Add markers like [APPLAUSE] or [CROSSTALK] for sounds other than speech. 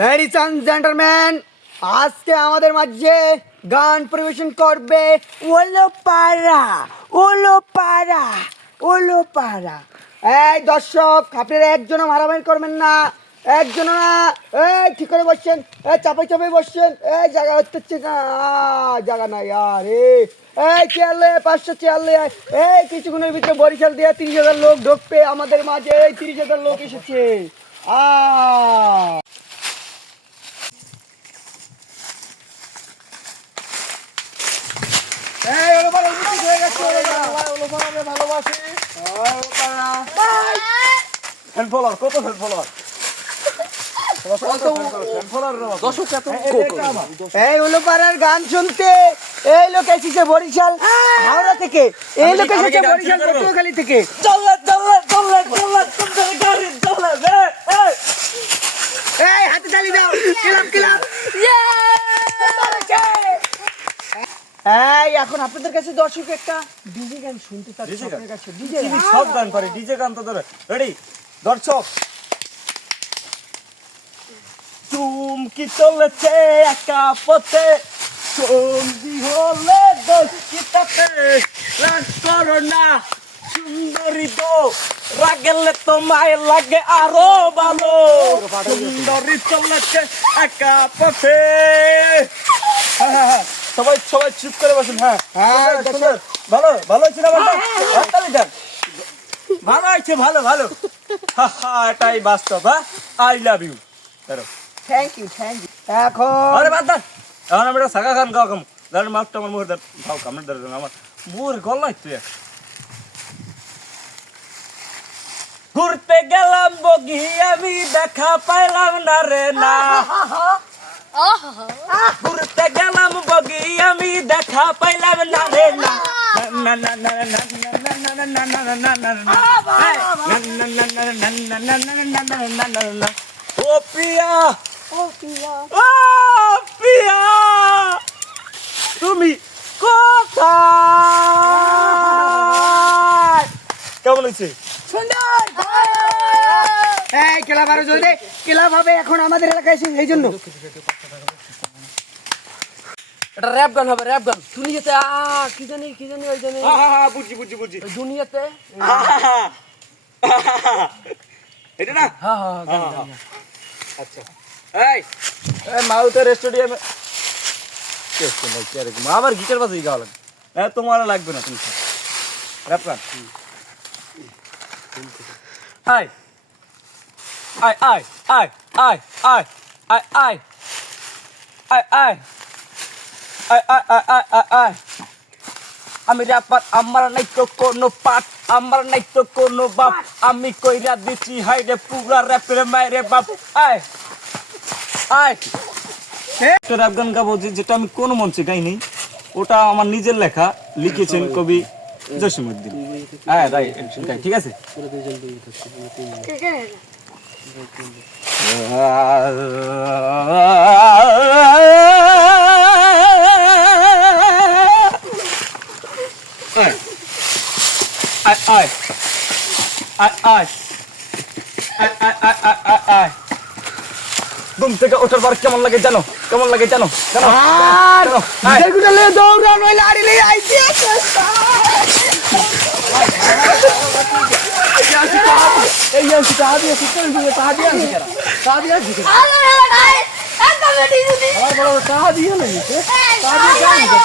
Ladies and gentleman আজকে আমাদের মাঝে গান পরিবেশন করবে ওলো পাড়া ওলো পাড়া ওলো পাড়া এই দর্শক, আপনারা একজনও মারামারি করবেন না একজন না। এই, ঠিক করে বসছেন। এই, চাপাই চাপাই বসছেন। এই, জায়গা হচ্ছে না, জায়গা নাই, আর। এই চেয়ার লয়ে, পাঁচশো চেয়ার আয়। এই, কিছুক্ষণের ভিতরে বরিশাল দিয়ে তিরিশ হাজার লোক ঢুকবে আমাদের মাঝে। এই, তিরিশ হাজার লোক এসেছে। আ ভালোবাসি ফ্যান ফলোয়ার কত ফ্যান ফলোয়ার এই উলুপাড়ার গান শুনতে এই লোক এসেছে বরিশাল হাওড়া থেকে এই লোক এসেছে বরিশাল পটুয়াখালী থেকে চল্লা চল্লা চল্লা চল্লা চল্লা গাড়ি চল্লা এই হাতে তালি দাও। কিলাম কিলাম ইয়ে এই এখন আপনাদের কাছে দর্শক একটা ডিজে গান শুনতে চাচ্ছি? আপনার কাছে। ডিজে সব গান পারে ডিজে গান তো ধরে। রেডি দর্শক। চুমকি চলেছে একা পথে? সন্ধি হলে দোষিতাতে রাগ করো না সুন্দরী তো রাগেলে তোমায় লাগে আরও ভালো। সুন্দরী চলেছে একা পথে। হ্যাঁ। [LAUGHS] সবাই সবাই চুপ করে বসুন হ্যাঁ। হ্যাঁ। ভালো ভালো হয়েছে না হাততালি দেন। ভালো হয়েছে ভালো ভালো এটাই বাস্তব হ্যাঁ? I love you thank you thank you এখন আরে বাদ দান। এখন আমি একটা সাগা খান গাও কাম দাঁড়ান মাছটা আমার দাঁড় কামড় দাঁড়ান আমার। তুই ঘুরতে গেলাম বগি আমি দেখা পাইলাম না রে না। না না ও প্রিয়া ও প্রিয়া তুমি কোথায় কেমন হয়েছে সুন্দর! এই ক্লাব আরও জলদি ক্লাব হবে এখন আমাদের এলাকায় এই জন্য। এটা র্যাপ গান হবে র্যাপ গান। দুনিয়াতে আ কি জানি কি জানি ওই জানি। বুঝছি বুঝছি বুঝছি। দুনিয়াতে। এটা না? হ্যাঁ হ্যাঁ। আচ্ছা। এই! মাউতের স্টেডিয়ামে আমার গিটার বাজাই গাওয়া লাগে। হ্যাঁ তোমার লাগবে না তুমি র্যাপ গান। আয়। আয় আয় আয় আয় আয় আয় আয় আয় আয় আয় আয় আয় আয় আয় আয় আমি র্যাপার আমার নাই তো কোনো পাট আমার নাই তো কোনো বাপ আমি কইরা দিচ্ছি হাই রে পুরা র্যাপের মায়েরে বাপ আয় আয় একটা র্যাপ গান গাবো যে- যেটা আমি কোন মঞ্চে গাইনি ওটা আমার নিজের লেখা লিখেছেন কবি জসিমুদ্দিন হ্যাঁ রাই ঠিক আছে আয় ঘুম থেকে ওঠার পর কেমন লাগে জানো? কেমন লাগে জানো? জানো? রেগুলারে দৌড়ানো লাড়ি লই আইছি এই আসি তাহা দিয়ে শিখতে হইবে তাহা দিয়ে আসি কেরা তাহা দিয়ে আসি আরে আরে একদম এটি যদি আমার বড় তাহা দিয়ে লাগে তাহা দিয়ে